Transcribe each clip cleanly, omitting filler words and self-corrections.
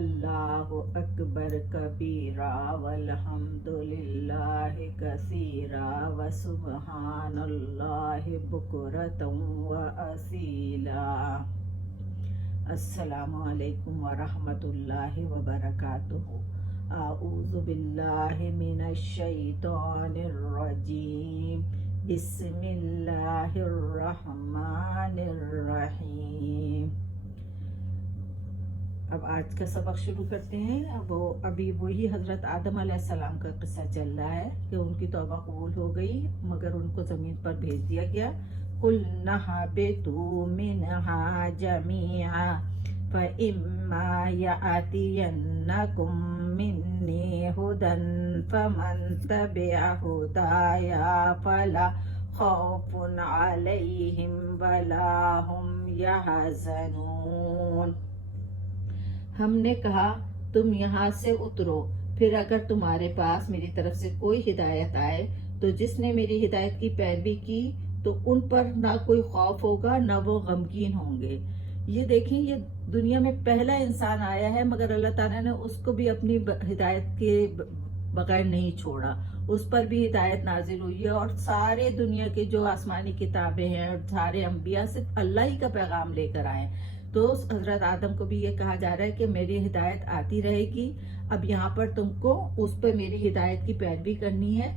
اللہ اکبر کبیرا والحمدللہ کثیرا وسبحان اللہ بکرۃ واصیلا۔ السلام علیکم ورحمۃ اللہ وبرکاتہ۔ اعوذ باللہ من الشیطان الرجیم، بسم اللہ الرحمن الرحیم۔ اب آج کا سبق شروع کرتے ہیں۔ ابھی وہی حضرت آدم علیہ السلام کا قصہ چل رہا ہے کہ ان کی توبہ قبول ہو گئی مگر ان کو زمین پر بھیج دیا گیا۔ قُلْنَا اهْبِطُوا مِنْهَا جَمِيعًا فَإِمَّا يَأْتِيَنَّكُم مِّنِّي هُدًى فَمَن تَبِعَ هُدَايَ فَلَا خَوْفٌ عَلَيْهِمْ وَلَا هُمْ يَحْزَنُونَ۔ ہم نے کہا تم یہاں سے اترو، پھر اگر تمہارے پاس میری طرف سے کوئی ہدایت آئے تو جس نے میری ہدایت کی پیروی کی تو ان پر نہ کوئی خوف ہوگا نہ وہ غمگین ہوں گے۔ یہ دیکھیں، یہ دنیا میں پہلا انسان آیا ہے مگر اللہ تعالیٰ نے اس کو بھی اپنی ہدایت کے بغیر نہیں چھوڑا، اس پر بھی ہدایت نازل ہوئی ہے۔ اور سارے دنیا کے جو آسمانی کتابیں ہیں اور سارے انبیاء صرف اللہ ہی کا پیغام لے کر آئے، تو حضرت آدم کو بھی یہ کہا جا رہا ہے کہ میری ہدایت آتی رہے گی۔ اب یہاں پر تم کو اس پہ میری ہدایت کی پیروی کرنی ہے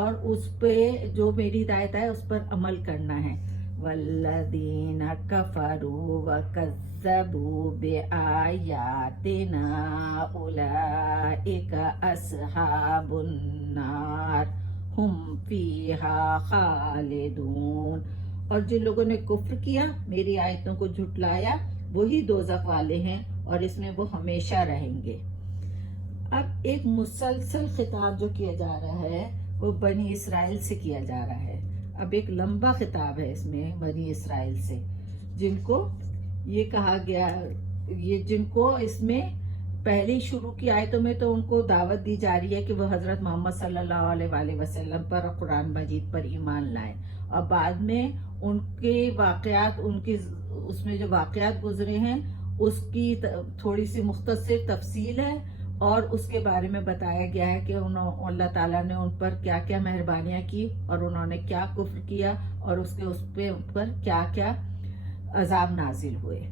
اور اس پہ جو میری ہدایت ہے اس پر عمل کرنا ہے۔ والذین کفروا وکذبوا بآیاتنا اولئک اصحاب النار ہم فیہا خالدون۔ اور جن لوگوں نے کفر کیا، میری آیتوں کو جھٹلایا، وہی دوزخ والے ہیں اور اس میں وہ ہمیشہ رہیں گے۔ اب ایک مسلسل خطاب جو کیا جا رہا ہے وہ بنی اسرائیل سے کیا جا رہا ہے۔ اب ایک لمبا خطاب ہے اس میں بنی اسرائیل سے، جن کو یہ کہا گیا، یہ جن کو اس میں پہلی شروع کی آیتوں میں تو ان کو دعوت دی جا رہی ہے کہ وہ حضرت محمد صلی اللہ علیہ وآلہ وسلم پر اور قرآن مجید پر ایمان لائیں، اور بعد میں ان کے واقعات، ان کی اس میں جو واقعات گزرے ہیں اس کی تھوڑی سی مختصر تفصیل ہے، اور اس کے بارے میں بتایا گیا ہے کہ اللہ تعالیٰ نے ان پر کیا کیا مہربانیاں کی اور انہوں نے کیا کفر کیا اور اس پہ ان پر کیا کیا عذاب نازل ہوئے۔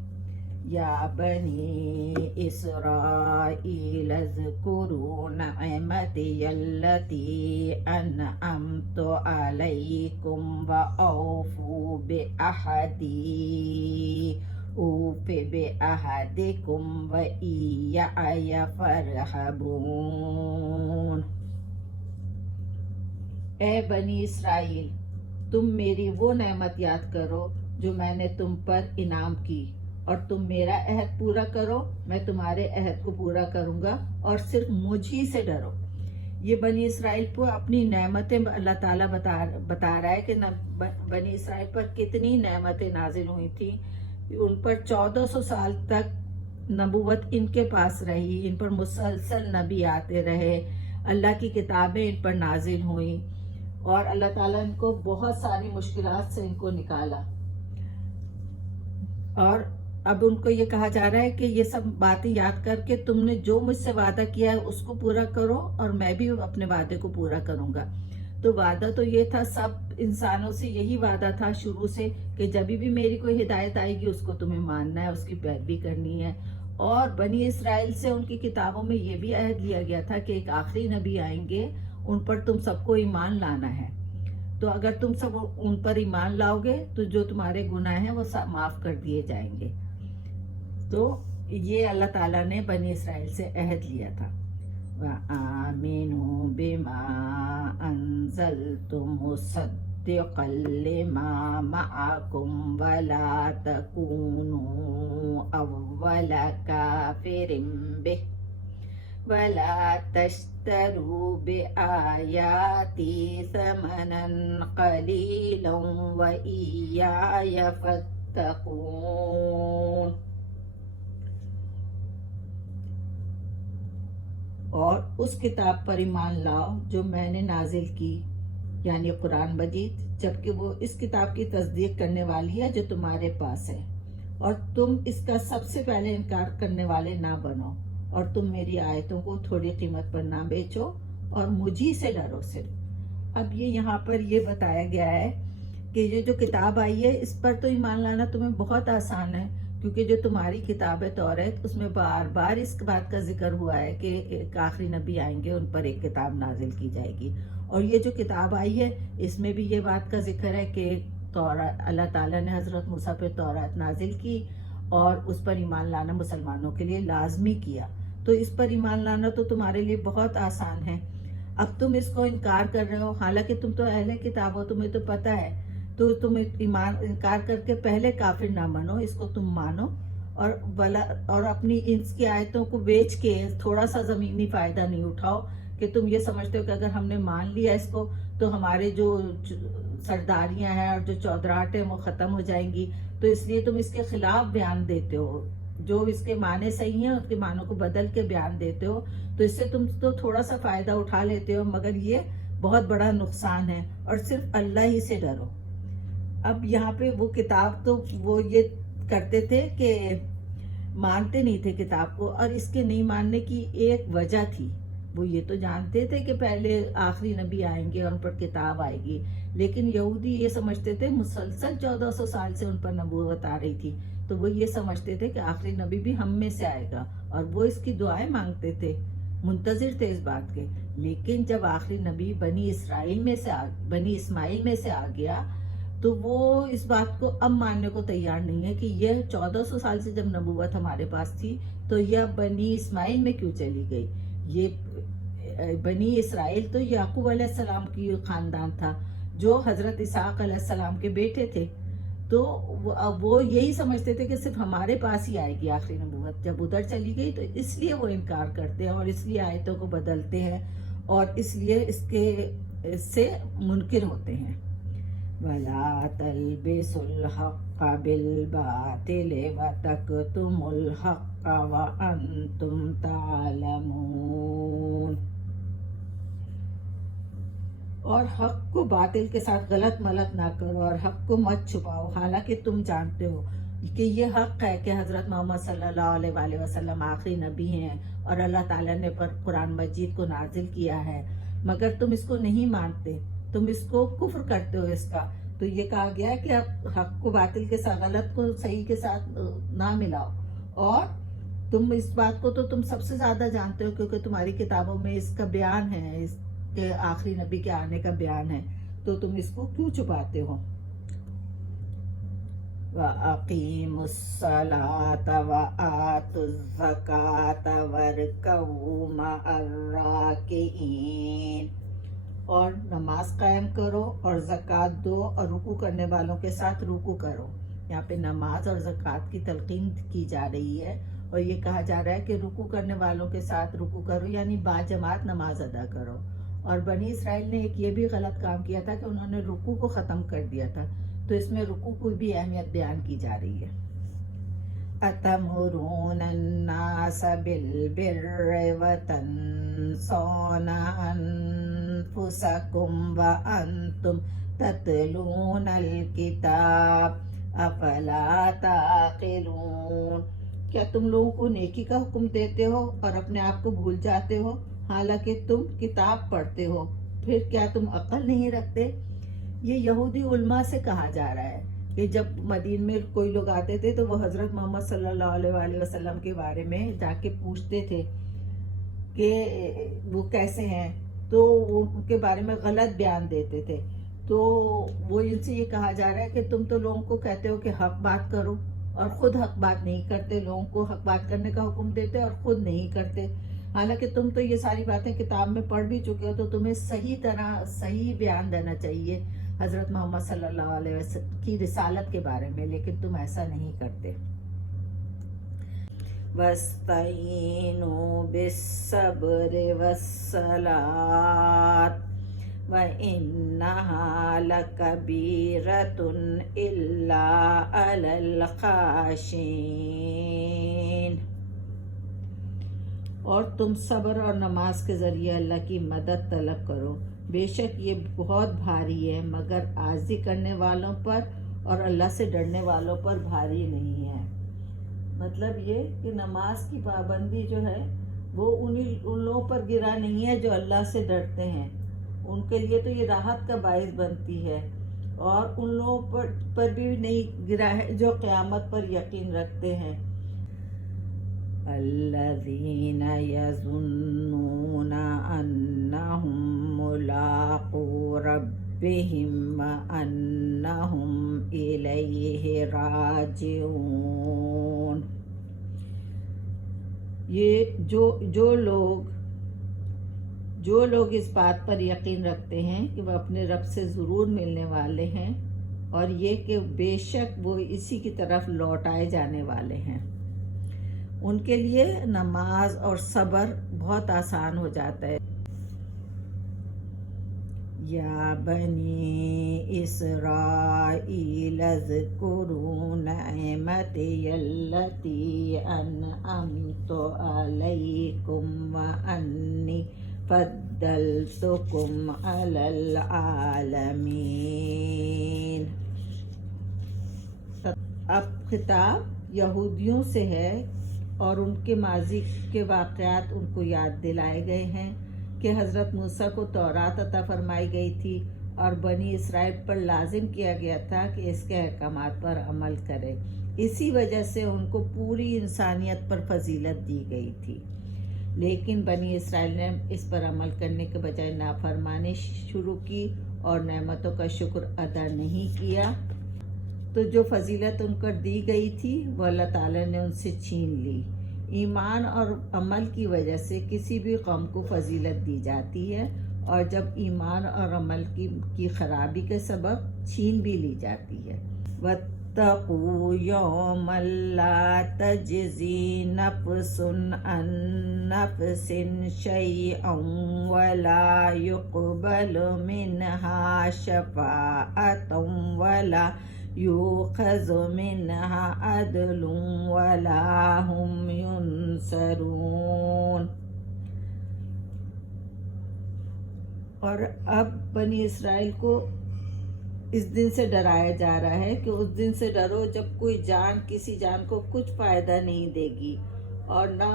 یا بنی اسرائیل اذکروا نعمتی التی انعمت علیکم واوفوا بعہدی اوف بعہدکم وإیای فارہبون۔ اے بنی اسرائیل، تم میری وہ نعمت یاد کرو جو میں نے تم پر انعام کی، اور تم میرا عہد پورا کرو، میں تمہارے عہد کو پورا کروں گا، اور صرف مجھ ہی سے ڈرو۔ یہ بنی اسرائیل کو اپنی نعمتیں اللہ تعالیٰ بتا رہا ہے کہ بنی اسرائیل پر کتنی نعمتیں نازل ہوئی تھیں۔ ان پر 1400 سال تک نبوت ان کے پاس رہی، ان پر مسلسل نبی آتے رہے، اللہ کی کتابیں ان پر نازل ہوئیں، اور اللہ تعالیٰ ان کو بہت ساری مشکلات سے ان کو نکالا۔ اور اب ان کو یہ کہا جا رہا ہے کہ یہ سب باتیں یاد کر کے تم نے جو مجھ سے وعدہ کیا ہے اس کو پورا کرو، اور میں بھی اپنے وعدے کو پورا کروں گا۔ تو وعدہ تو یہ تھا، سب انسانوں سے یہی وعدہ تھا شروع سے کہ جب بھی میری کوئی ہدایت آئے گی اس کو تمہیں ماننا ہے، اس کی پیروی کرنی ہے۔ اور بنی اسرائیل سے ان کی کتابوں میں یہ بھی عہد لیا گیا تھا کہ ایک آخری نبی آئیں گے، ان پر تم سب کو ایمان لانا ہے۔ تو اگر تم سب ان پر ایمان لاؤ گے تو جو تمہارے گناہ ہیں وہ سب معاف کر دیے جائیں گے۔ تو یہ اللہ تعالیٰ نے بنی اسرائیل سے عہد لیا تھا۔ وَآمِنُوا بِمَا أَنزَلْتُ مُصَدِّقًا لِمَا مَعَكُمْ وَلَا تَكُونُوا أَوَّلَ كَافِرٍ بِهِ وَلَا تَشْتَرُوا بِآيَاتِي ثَمَنًا قَلِيلًا وَإِيَّايَ فَاتَّقُونِ۔ اور اس کتاب پر ایمان لاؤ جو میں نے نازل کی، یعنی قرآن مجید، جبکہ وہ اس کتاب کی تصدیق کرنے والی ہے جو تمہارے پاس ہے، اور تم اس کا سب سے پہلے انکار کرنے والے نہ بنو، اور تم میری آیتوں کو تھوڑی قیمت پر نہ بیچو اور مجھی سے ڈرو صرف۔ اب یہ یہاں پر یہ بتایا گیا ہے کہ یہ جو کتاب آئی ہے اس پر تو ایمان لانا تمہیں بہت آسان ہے، کیونکہ جو تمہاری کتاب ہے توریت، اس میں بار بار اس بات کا ذکر ہوا ہے کہ ایک آخری نبی آئیں گے، ان پر ایک کتاب نازل کی جائے گی۔ اور یہ جو کتاب آئی ہے اس میں بھی یہ بات کا ذکر ہے کہ اللہ تعالیٰ نے حضرت موسیٰ پہ تورات نازل کی اور اس پر ایمان لانا مسلمانوں کے لیے لازمی کیا۔ تو اس پر ایمان لانا تو تمہارے لیے بہت آسان ہے۔ اب تم اس کو انکار کر رہے ہو، حالانکہ تم تو اہل کتاب ہو، تمہیں تو پتہ ہے، تو تم ایمان انکار کر کے پہلے کافر نہ بنو، اس کو تم مانو اور اپنی اس کی آیتوں کو بیچ کے تھوڑا سا زمینی فائدہ نہیں اٹھاؤ کہ تم یہ سمجھتے ہو کہ اگر ہم نے مان لیا اس کو تو ہمارے جو سرداریاں ہیں اور جو چودراہٹ ہیں وہ ختم ہو جائیں گی، تو اس لیے تم اس کے خلاف بیان دیتے ہو، جو اس کے معنی صحیح ہیں اس کے معنوں کو بدل کے بیان دیتے ہو، تو اس سے تم تو تھوڑا سا فائدہ اٹھا لیتے ہو، مگر یہ بہت بڑا نقصان ہے، اور صرف اللہ ہی سے ڈرو۔ اب یہاں پہ وہ کتاب تو وہ یہ کرتے تھے کہ مانتے نہیں تھے کتاب کو، اور اس کے نہیں ماننے کی ایک وجہ تھی، وہ یہ تو جانتے تھے کہ پہلے آخری نبی آئیں گے اور ان پر کتاب آئے گی، لیکن یہودی یہ سمجھتے تھے مسلسل 1400 سال سے ان پر نبوت آ رہی تھی، تو وہ یہ سمجھتے تھے کہ آخری نبی بھی ہم میں سے آئے گا، اور وہ اس کی دعائیں مانگتے تھے، منتظر تھے اس بات کے۔ لیکن جب آخری نبی بنی اسماعیل میں سے آ گیا تو وہ اس بات کو اب ماننے کو تیار نہیں ہے کہ یہ 1400 سال سے جب نبوت ہمارے پاس تھی تو یہ اب بنی اسماعیل میں کیوں چلی گئی؟ یہ بنی اسرائیل تو یعقوب علیہ السلام کی خاندان تھا جو حضرت اسحاق علیہ السلام کے بیٹے تھے، تو وہ یہی سمجھتے تھے کہ صرف ہمارے پاس ہی آئے گی آخری نبوت، جب ادھر چلی گئی تو اس لیے وہ انکار کرتے ہیں اور اس لیے آیتوں کو بدلتے ہیں اور اس لیے اس سے منکر ہوتے ہیں۔ وَلَا تَلْبِسُوا الْحَقَّ بِالْبَاطِلِ وَتَكْتُمُوا الْحَقَّ وَأَنْتُمْ تَعْلَمُونَ۔ اور حق کو باطل کے ساتھ غلط ملت نہ کرو اور حق کو مت چھپاؤ، حالانکہ تم جانتے ہو کہ یہ حق ہے کہ حضرت محمد صلی اللہ علیہ وآلہ وسلم آخری نبی ہیں اور اللہ تعالیٰ نے پر قرآن مجید کو نازل کیا ہے، مگر تم اس کو نہیں مانتے، تم اس کو کفر کرتے ہو اس کا۔ تو یہ کہا گیا ہے کہ اب حق کو باطل کے ساتھ، غلط کو صحیح کے ساتھ نہ ملاؤ، اور تم اس بات کو تو تم سب سے زیادہ جانتے ہو کیونکہ تمہاری کتابوں میں اس کا بیان ہے، اس کے آخری نبی کے آنے کا بیان ہے، تو تم اس کو کیوں چھپاتے ہو؟ وَأَقِيمُوا الصَّلَاةَ وَآتُوا الزَّكَاةَ وَارْكَعُوا مَعَ الرَّاكِعِينَ۔ اور نماز قائم کرو اور زکوٰۃ دو اور رکوع کرنے والوں کے ساتھ رکوع کرو۔ یہاں پہ نماز اور زکوٰۃ کی تلقین کی جا رہی ہے اور یہ کہا جا رہا ہے کہ رکوع کرنے والوں کے ساتھ رکوع کرو، یعنی باجماعت نماز ادا کرو۔ اور بنی اسرائیل نے ایک یہ بھی غلط کام کیا تھا کہ انہوں نے رکوع کو ختم کر دیا تھا، تو اس میں رکوع کو بھی اہمیت بیان کی جا رہی ہے۔ أَتَأْمُرُونَ النَّاسَ بِالْبِرِّ وَتَنْسَوْنَ أَنفُسَكُمْ وَأَنْتُمْ تَتْلُونَ الْكِتَابَ أَفَلَا تَعْقِلُونَ۔ کیا تم لوگوں کو نیکی کا حکم دیتے ہو اور اپنے آپ کو بھول جاتے ہو، حالانکہ تم کتاب پڑھتے ہو، پھر کیا تم عقل نہیں رکھتے؟ یہ یہودی علماء سے کہا جا رہا ہے کہ جب مدین میں کوئی لوگ آتے تھے تو وہ حضرت محمد صلی اللہ علیہ وآلہ وسلم کے بارے میں جا کے پوچھتے تھے کہ وہ کیسے ہیں، تو وہ ان کے بارے میں غلط بیان دیتے تھے، تو وہ ان سے یہ کہا جا رہا ہے کہ تم تو لوگوں کو کہتے ہو کہ حق بات کرو اور خود حق بات نہیں کرتے، لوگوں کو حق بات کرنے کا حکم دیتے اور خود نہیں کرتے، حالانکہ تم تو یہ ساری باتیں کتاب میں پڑھ بھی چکے ہو، تو تمہیں صحیح بیان دینا چاہیے حضرت محمد صلی اللہ علیہ وسلم کی رسالت کے بارے میں، لیکن تم ایسا نہیں کرتے۔ وَاسْتَعِينُوا بِالصَّبْرِ وَالصَّلَاةِ وَإِنَّهَا لَكَبِيرَةٌ إِلَّا عَلَى الْخَاشِعِينَ۔ اور تم صبر اور نماز کے ذریعے اللہ کی مدد طلب کرو، بے شک یہ بہت بھاری ہے، مگر عاجزی کرنے والوں پر اور اللہ سے ڈرنے والوں پر بھاری نہیں ہے۔ مطلب یہ کہ نماز کی پابندی جو ہے وہ ان لوگوں پر گرا نہیں ہے جو اللہ سے ڈرتے ہیں، ان کے لیے تو یہ راحت کا باعث بنتی ہے، اور ان لوگوں پر بھی نہیں گرا ہے جو قیامت پر یقین رکھتے ہیں۔ الذین یظنون انہم ملاقو ربہم وانہم الیہ راجعون۔ یہ جو لوگ اس بات پر یقین رکھتے ہیں کہ وہ اپنے رب سے ضرور ملنے والے ہیں، اور یہ کہ بے شک وہ اسی کی طرف لوٹائے جانے والے ہیں، ان کے لیے نماز اور صبر بہت آسان ہو جاتا ہے۔ یا بنی اسرائیل اذکروا نعمتی التی انعمت علیکم وانی فضلتکم علی العالمین۔ اب خطاب یہودیوں سے ہے، اور ان کے ماضی کے واقعات ان کو یاد دلائے گئے ہیں کہ حضرت موسیٰ کو تورات عطا فرمائی گئی تھی، اور بنی اسرائیل پر لازم کیا گیا تھا کہ اس کے احکامات پر عمل کرے، اسی وجہ سے ان کو پوری انسانیت پر فضیلت دی گئی تھی، لیکن بنی اسرائیل نے اس پر عمل کرنے کے بجائے نافرمانی شروع کی اور نعمتوں کا شکر ادا نہیں کیا، تو جو فضیلت ان کو دی گئی تھی وہ اللہ تعالیٰ نے ان سے چھین لی۔ ایمان اور عمل کی وجہ سے کسی بھی قوم کو فضیلت دی جاتی ہے، اور جب ایمان اور عمل کی خرابی کے سبب چھین بھی لی جاتی ہے۔ وَاتَّقُوا يَوْمًا لَا تَجْزِي نَفْسٌ عَن نَفْسٍ شَيْئًا وَلَا يُقْبَلُ مِنْهَا شَفَاعَةٌ وَلَا یؤخذ منها عدل ولا هم ينصرون۔ اور اب بنی اسرائیل کو اس دن سے ڈرایا جا رہا ہے کہ اس دن سے ڈرو جب کوئی جان کسی جان کو کچھ فائدہ نہیں دے گی، اور نہ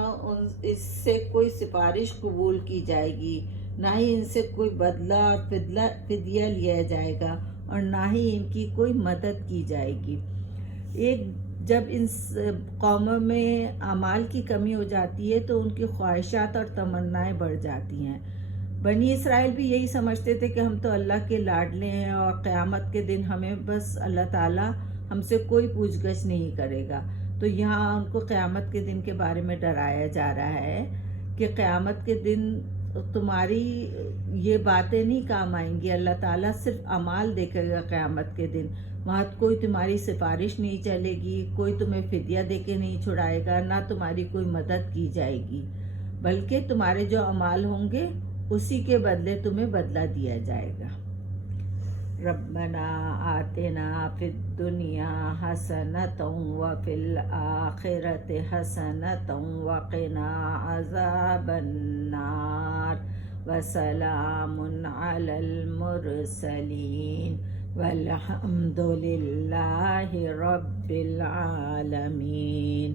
اس سے کوئی سفارش قبول کی جائے گی، نہ ہی ان سے کوئی بدلہ اور فدیہ لیا جائے گا، اور نہ ہی ان کی کوئی مدد کی جائے گی۔ جب ان قوموں میں اعمال کی کمی ہو جاتی ہے تو ان کی خواہشات اور تمنائیں بڑھ جاتی ہیں۔ بنی اسرائیل بھی یہی سمجھتے تھے کہ ہم تو اللہ کے لاڈلے ہیں، اور قیامت کے دن ہمیں بس اللہ تعالیٰ ہم سے کوئی پوچھ گچھ نہیں کرے گا، تو یہاں ان کو قیامت کے دن کے بارے میں ڈرایا جا رہا ہے کہ قیامت کے دن تمہاری یہ باتیں نہیں کام آئیں گی، اللہ تعالیٰ صرف اعمال دیکھے گا قیامت کے دن، وہاں کوئی تمہاری سفارش نہیں چلے گی، کوئی تمہیں فدیہ دے کے نہیں چھڑائے گا، نہ تمہاری کوئی مدد کی جائے گی، بلکہ تمہارے جو اعمال ہوں گے اسی کے بدلے تمہیں بدلہ دیا جائے گا۔ ربنا آتنا فی الدنیا حسنۃ وفی الآخرۃ حسنۃ وقنا عذاب النار وسلام علی المرسلین والحمد للہ رب العالمین۔